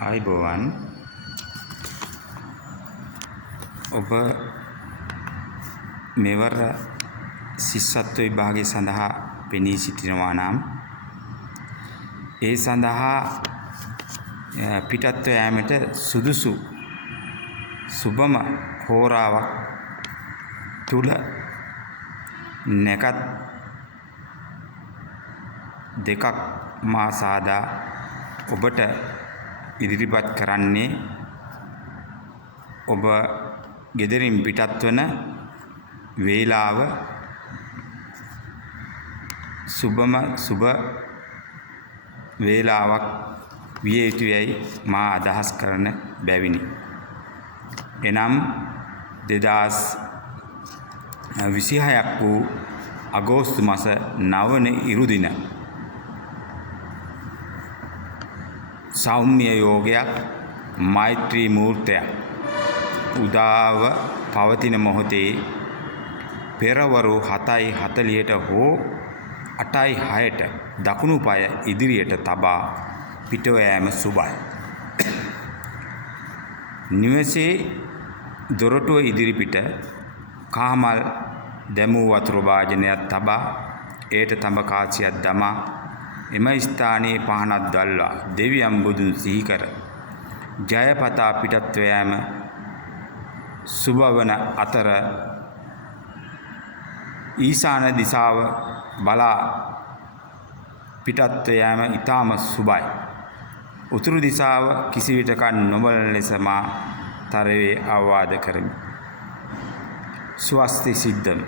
ආයිබෝවන් ඔබ මෙවර ශිෂ්‍යත්ව විභාගය සඳහා පෙනී සිටිනවා නම් ඒ සඳහා පිටත්ව යාමට සුදුසු සුබම හෝරාවක් තුල නැකත් දෙකක් මා සාදා ඔබට ඉදිරිපත් කරන්නේ ඔබ ගෙදරින් පිටත් වන වේලාව සුබ වේලාවක් විය යුතුයයි මා අදහස් කරන බැවිනි. එනම් 2026ක් වූ අගෝස්තු මාස 9 වන ඉරුදින සෞම්‍ය යෝගයක් මෛත්‍රී මූර්තයක් උදාව පවතින මොහොතේ පෙරවරු 7:40ට හෝ 8:06ට දකුණු පාය ඉදිරියට තබා පිටව යෑම සුබයි. නිවසේ දොරටුව ඉදිරිපිට කාමල් දැමූ වතුර භාජනයක් තබා එයට තඹ කාසියක් දමා එම ස්ථානයේ පහනක් දැල්වා දෙවියන් බුදුන් සිහි කර ජයපතා පිටත්ව යෑම සුබ වන අතර ඊශාන දිශාව බලා පිටත්ව යෑම ඊටම සුබයි. උතුරු දිශාව කිසිවිටක නොබලන ලෙස මා තරවේ අවවාද කරමි. ස්වස්ති සිද්ධම්.